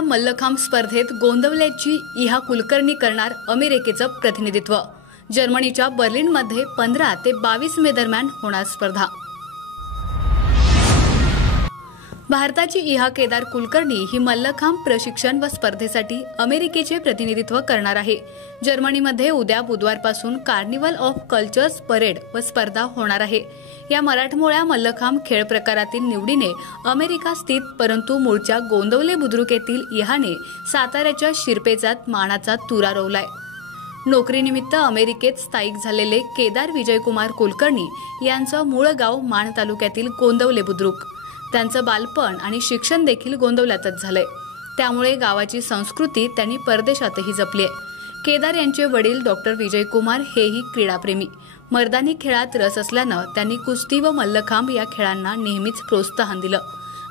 मराठमोळ्या मल्लखांब स्पर्धेत गोंदवल्याची इहा कुलकर्णी करणार अमेरिकेचं प्रतिनिधित्व। जर्मनीच्या बर्लिनमध्ये 15 ते 22 मे दरम्यान होणार स्पर्धा। भारताची इहा केदार कुलकर्णी ही मल्लखांब प्रशिक्षण व स्पर्धेसाठी अमेरिकेचे प्रतिनिधित्व करणार आहे। जर्मनीमध्ये उद्या बुधवारपासून कार्निवल ऑफ कल्चर्स परेड व स्पर्धा होणार आहे। या मराठमोळ्या मल्लखांब खेळ प्रकारातील निवडीने अमेरिका स्थित परंतु मूळच्या गोंदवले बुद्रुक येथील इहाने साताऱ्याच्या शिरपेचात मानाचा तुरा रोवलाय। नोकरीनिमित्त अमेरिकेत स्थायिक झालेले केदार विजयकुमार कुलकर्णी यांचं मूळ गाव माण तालुक्यातील गोंदवले बुद्रुक। त्यांचं बालपण आणि शिक्षण देखील गोंदवल्यातच झालंय, त्यामुळे गावाची संस्कृती त्यांनी परदेशातही जपली आहे। केदार यांचे वडील डॉक्टर विजयकुमार हेही क्रीडाप्रेमी। मर्दानी खेळात रस असल्यानं त्यांनी कुस्ती व मल्लखांब या खेळांना नेहमीच प्रोत्साहन दिलं।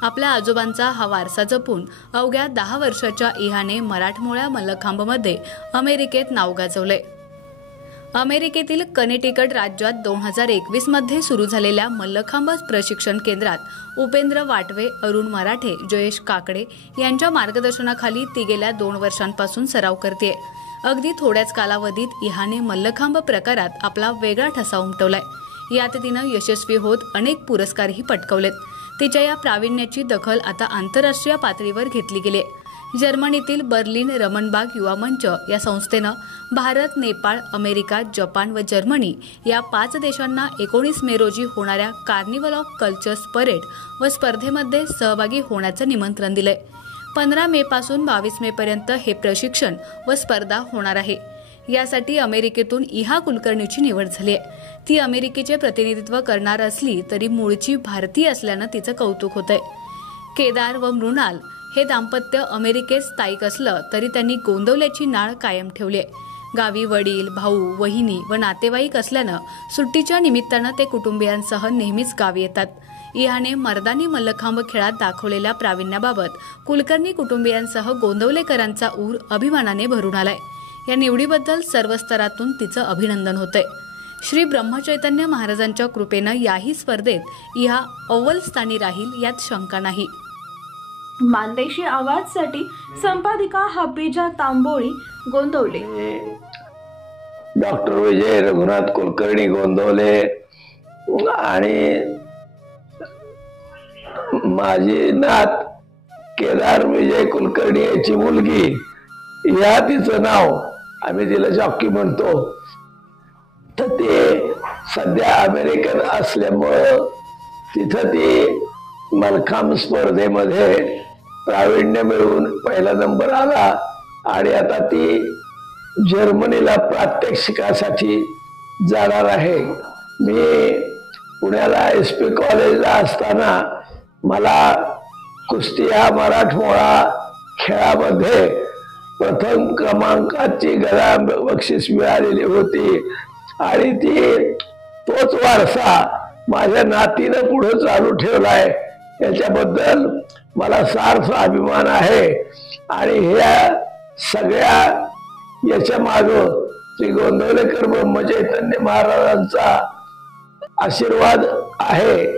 आपल्या आजोबांचा हा वारसा जपून अवघ्या 10 वर्षाच्या इहाने मराठमोळ्या मल्लखांबमध्ये अमेरिकेत नाव गाजवलंय। अमेरिकेतील कनेटिकट राज्यात 2021 मध्ये सुरू झालेल्या मल्लखांब प्रशिक्षण केंद्रात उपेंद्र वाटवे, अरुण मराठे, जयेश काकडे यांच्या मार्गदर्शनाखाली ती गेल्या 2 वर्षांपासून सराव करते। अगदी थोड्याच कालावधीत इहाने मल्लखांब प्रकारात आपला वेगळा ठसा उमटवलाय। यात तिनं यशस्वी होत अनेक पुरस्कारही पटकावलेत। तिच्या या प्रावीण्याची दखल आता आंतरराष्ट्रीय पातळीवर घेतली गेली। जर्मनीतील बर्लिन रमणबाग युवा मंच या संस्थेनं भारत, नेपाळ, अमेरिका, जपान व जर्मनी या 5 देशांना 19 मे रोजी होणाऱ्या कार्निवल ऑफ कल्चर्स परेड व स्पर्धेमध्ये सहभागी होण्याचं निमंत्रण दिलंय। 15 मे पासून 22 मे पर्यंत हे प्रशिक्षण व स्पर्धा होणार आहे। यासाठी अमेरिकेतून इहा कुलकर्णीची निवड झाली आहे। ती अमेरिकेचे प्रतिनिधित्व करणार असली तरी मूळची भारतीय असल्यानं तिचं कौतुक होतंय। केदार व मृणाल हे दाम्पत्य अमेरिकेत स्थायिक असलं तरी त्यांनी गोंदवल्याची नाळ कायम ठेवली आहे। गावी वडील, भाऊ, वहिनी व नातेवाईक असल्यानं सुट्टीच्या निमित्तानं ते कुटुंबियांसह नेहमीच गावी येतात। इहाने मर्दानी मल्लखांब खेळात दाखवलेल्या प्रावीण्याबाबत कुलकर्णी कुटुंबियांसह गोंदवलेकरांचा ऊर अभिमानाने भरून आलाय। या निवडीबद्दल सर्व स्तरातून तिचं अभिनंदन होतंय। श्री ब्रह्मचैतन्य महाराजांच्या कृपेनं याही स्पर्धेत इहा अव्वल स्थानी राहील यात शंका नाही। मानदेशी आवाजसाठी संपादिका हबीजा तांबोळी, गोंदवले। डॉक्टर विजय रघुनाथ कुलकर्णी, गोंदवले आणि माझी नात केदार विजय कुलकर्णी याची मुलगी, या तिचं नाव आम्ही तिला जॉकी म्हणतो। तर ते सध्या अमेरिकन असल्यामुळं तिथं ती मल्लखांब स्पर्धेमध्ये प्रावीण्य मिळवून पहिला नंबर आला आणि आता ती जर्मनीला प्रात्यक्षिकासाठी जाणार आहे। मी पुण्याला SP कॉलेजला असताना मला कुस्ती या मराठमोळा खेळामध्ये प्रथम क्रमांकाची गदा बक्षीस मिळालेली होती आणि तोच वारसा माझ्या नातीनं पुढे चालू ठेवलाय। याच्याबद्दल मला सार्थ अभिमान आहे आणि ह्या सगळ्या याच्या मागं श्री गोंदवलेकर ब्रह्मचैतन्य महाराजांचा आशीर्वाद आहे।